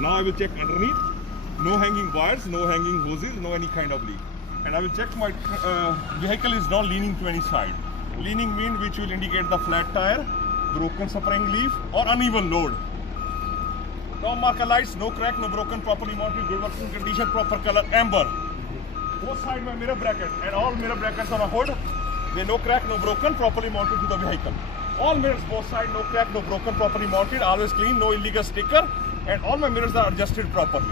Now I will check underneath. No hanging wires, no hanging hoses, no any kind of leak. And I will check my vehicle is not leaning to any side. Leaning means which will indicate the flat tire, broken spring leaf or uneven load. Top marker lights, no crack, no broken, properly mounted, good working condition, proper color, amber. Both side my mirror bracket and all mirror brackets on a hood. They no crack, no broken, properly mounted to the vehicle. All mirrors both side, no crack, no broken, properly mounted, always clean, no illegal sticker, and all my mirrors are adjusted properly.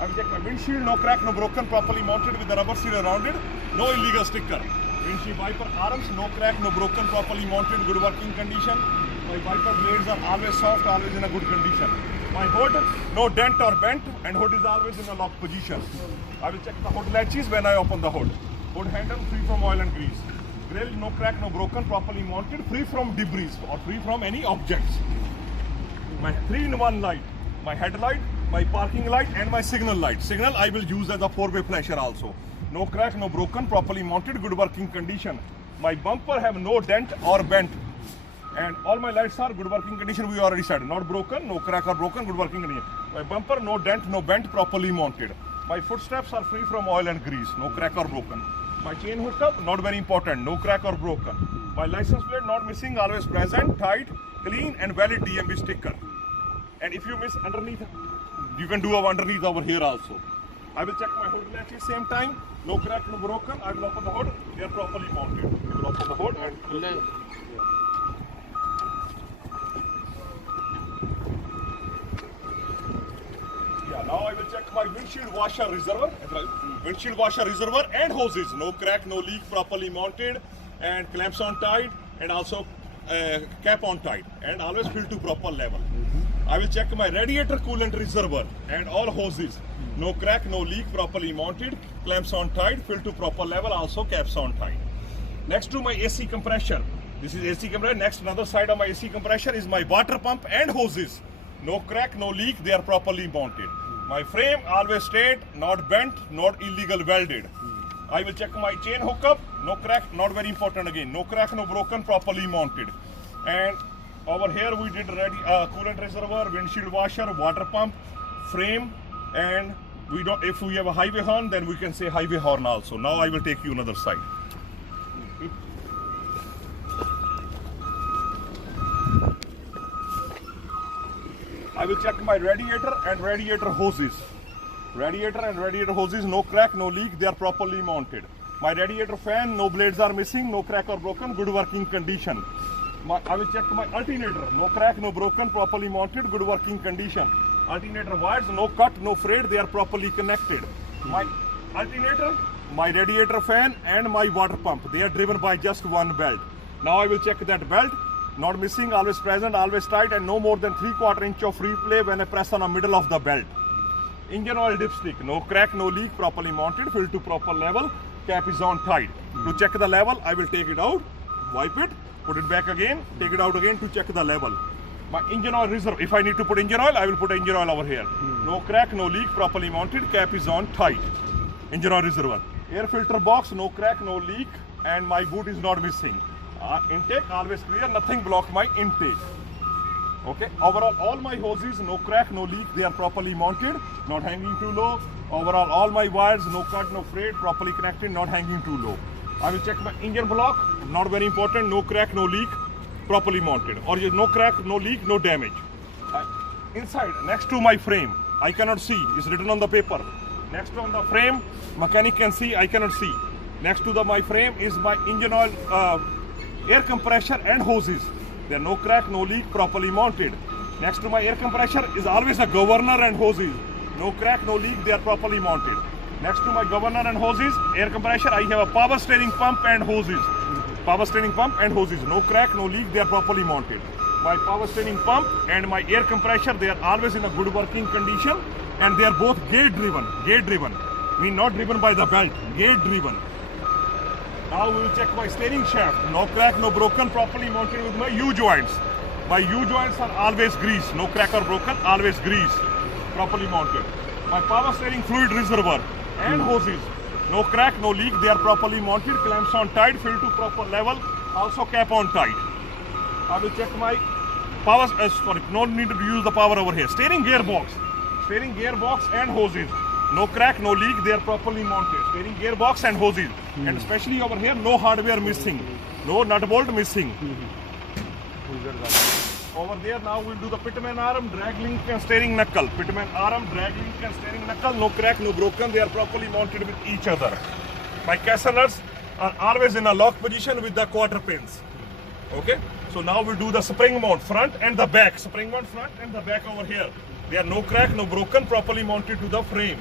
I will check my windshield, no crack, no broken, properly mounted with the rubber seal around it, no illegal sticker. Windshield wiper arms, no crack, no broken, properly mounted, good working condition. My wiper blades are always soft, always in a good condition. My hood, no dent or bent, and hood is always in a locked position. I will check the hood latches when I open the hood. Hood handle free from oil and grease. Grill, no crack, no broken, properly mounted, free from debris or free from any objects. My 3-in-1 light, my headlight, my parking light and my signal light. Signal I will use as a 4-way flasher also. No crack, no broken, properly mounted, good working condition. My bumper have no dent or bent. And all my lights are good working condition, we already said. Not broken, no crack or broken, good working condition. My bumper, no dent, no bent, properly mounted. My footsteps are free from oil and grease, no crack or broken. My chain hookup, not very important, no crack or broken. My license plate, not missing, always present, tight, clean and valid DMV sticker. And if you miss underneath, you can do underneath over here also. I will check my hood latches same time, no crack, no broken. I will open the hood, they are properly mounted. I will open the hood and now I will check my windshield washer reservoir. Windshield washer reservoir and hoses. No crack, no leak, properly mounted and clamps on tight and also cap on tight and always fill to proper level. I will check my radiator coolant reservoir and all hoses. No crack, no leak, properly mounted, clamps on tight, fill to proper level, also caps on tight. Next to my AC compressor. This is AC compressor. Next another side of my AC compressor is my water pump and hoses. No crack, no leak, they are properly mounted. My frame always straight, not bent, not illegal welded. I will check my chain hookup, no crack, not very important again. No crack, no broken, properly mounted. And over here we did ready coolant reservoir, windshield washer, water pump, frame, and we don't. If we have a highway horn, then we can say highway horn also. Now I will take you another side. I will check my radiator and radiator hoses. Radiator and radiator hoses, no crack, no leak, they are properly mounted. My radiator fan, no blades are missing, no crack or broken, good working condition. I will check my alternator, no crack, no broken, properly mounted, good working condition. Alternator wires, no cut, no frayed, they are properly connected. My alternator, my radiator fan and my water pump, they are driven by just one belt. Now I will check that belt. Not missing, always present, always tight and no more than 3/4 inch of free play when I press on the middle of the belt. Engine oil dipstick, no crack, no leak, properly mounted, filled to proper level, cap is on tight. To check the level, I will take it out, wipe it, put it back again, take it out again to check the level. My engine oil reserve, if I need to put engine oil, I will put engine oil over here. No crack, no leak, properly mounted, cap is on tight. Engine oil reservoir. Air filter box, no crack, no leak and my boot is not missing. Intake always clear, nothing block my intake. Okay, overall all my hoses, no crack, no leak, they are properly mounted, not hanging too low. Overall all my wires, no cut, no frayed, properly connected, not hanging too low. I will check my engine block, not very important, no crack, no leak, properly mounted. Or no crack, no leak, no damage. Inside, next to my frame, I cannot see, it's written on the paper. Next on the frame, mechanic can see, I cannot see. Next to my frame is my engine oil, air compressor and hoses. There are no crack, no leak, properly mounted. Next to my air compressor is always a governor and hoses. No crack, no leak, they are properly mounted. Next to my governor and hoses, air compressor, I have a power steering pump and hoses. Power steering pump and hoses. No crack, no leak, they are properly mounted. My power steering pump and my air compressor, they are always in a good working condition and they are both gate driven. Gate driven. Mean not driven by the belt, gate driven. Now we will check my steering shaft. No crack, no broken, properly mounted with my U-joints. My U-joints are always greased. No crack or broken, always greased. Properly mounted. My power steering fluid reservoir and hoses. No crack, no leak, they are properly mounted. Clamps on tight, filled to proper level. Also cap on tight. I will check my power, no need to use the power over here. Steering gearbox. Steering gearbox and hoses. No crack, no leak, they are properly mounted. Steering gearbox and hoses. And especially over here, no hardware missing. No nut bolt missing. Over there, now we'll do the pitman arm, drag link and steering knuckle. Pitman arm, drag link and steering knuckle. No crack, no broken. They are properly mounted with each other. My castle nuts are always in a lock position with the quarter pins. Okay? So now we'll do the spring mount, front and the back. Spring mount, front and the back over here. They are no crack, no broken, properly mounted to the frame.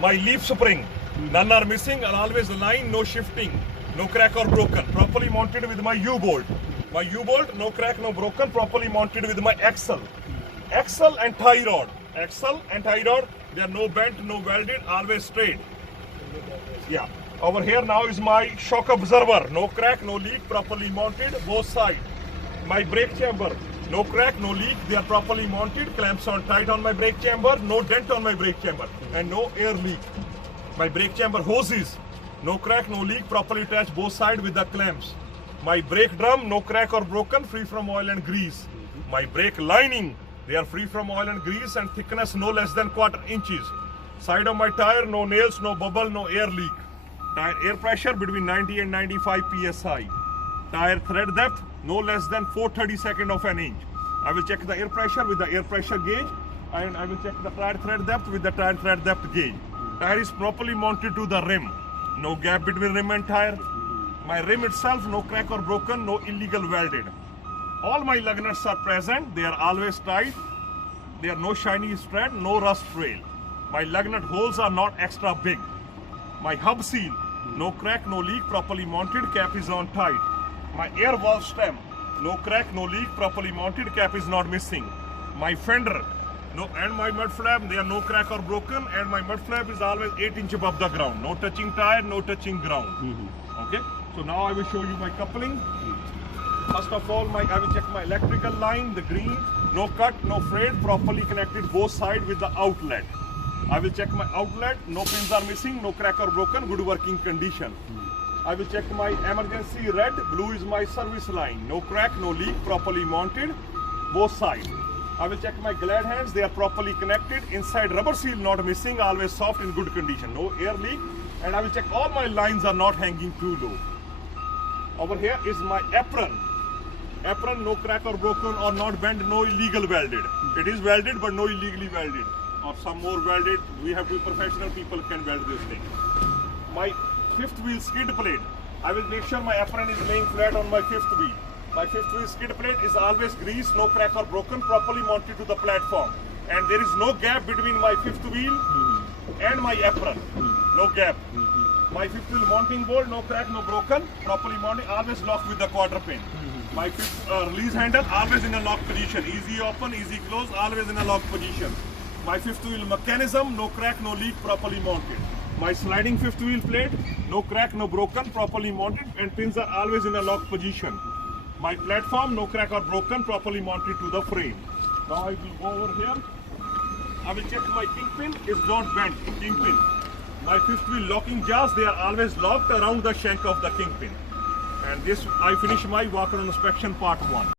My leaf spring, none are missing, and always aligned, no shifting, no crack or broken. Properly mounted with my U-bolt. My U-bolt, no crack, no broken, properly mounted with my axle. Axle and tie rod. Axle and tie rod, they are no bent, no welded, always straight. Yeah. Over here now is my shock absorber. No crack, no leak, properly mounted, both sides. My brake chamber. No crack, no leak, they are properly mounted, clamps on tight on my brake chamber, no dent on my brake chamber, and no air leak. My brake chamber hoses, no crack, no leak, properly attached both sides with the clamps. My brake drum, no crack or broken, free from oil and grease. My brake lining, they are free from oil and grease and thickness no less than 1/4 inches. Side of my tire, no nails, no bubble, no air leak. Tire air pressure between 90 and 95 psi. Tire thread depth, no less than 4/32 of an inch. I will check the air pressure with the air pressure gauge, and I will check the tire thread depth with the tire thread depth gauge. Tire is properly mounted to the rim. No gap between rim and tire. My rim itself, no crack or broken, no illegal welded. All my lug nuts are present. They are always tight. There are no shiny thread, no rust trail. My lug nut holes are not extra big. My hub seal, no crack, no leak, properly mounted, cap is on tight. My air valve stem, no crack, no leak, properly mounted, cap is not missing. My fender, no, and my mud flap, they are no crack or broken, and my mud flap is always 8 inch above the ground. No touching tire, no touching ground. Okay, so now I will show you my coupling. First of all, I will check my electrical line, the green, no cut, no frayed, properly connected both sides with the outlet. I will check my outlet, no pins are missing, no crack or broken, good working condition. I will check my emergency red, blue is my service line, no crack, no leak, properly mounted, both sides. I will check my glad hands, they are properly connected, inside rubber seal not missing, always soft in good condition, no air leak. And I will check all my lines are not hanging too low. Over here is my apron. Apron, no crack or broken or not bent, no illegal welded. It is welded but no illegally welded. Or some more welded, we have to be professional people can weld this thing. My fifth wheel skid plate, I will make sure my apron is laying flat on my fifth wheel. My fifth wheel skid plate is always greased, no crack or broken, properly mounted to the platform. And there is no gap between my fifth wheel and my apron, no gap. My fifth wheel mounting bolt, no crack, no broken, properly mounted, always locked with the quarter pin. My fifth release handle, always in a lock position, easy open, easy close, always in a lock position. My fifth wheel mechanism, no crack, no leak, properly mounted. My sliding fifth wheel plate, no crack, no broken, properly mounted, and pins are always in a lock position. My platform, no crack or broken, properly mounted to the frame. Now I will go over here. I will check my kingpin is not bent, kingpin. My fifth wheel locking jaws, they are always locked around the shank of the kingpin. And this, I finish my walker inspection part 1.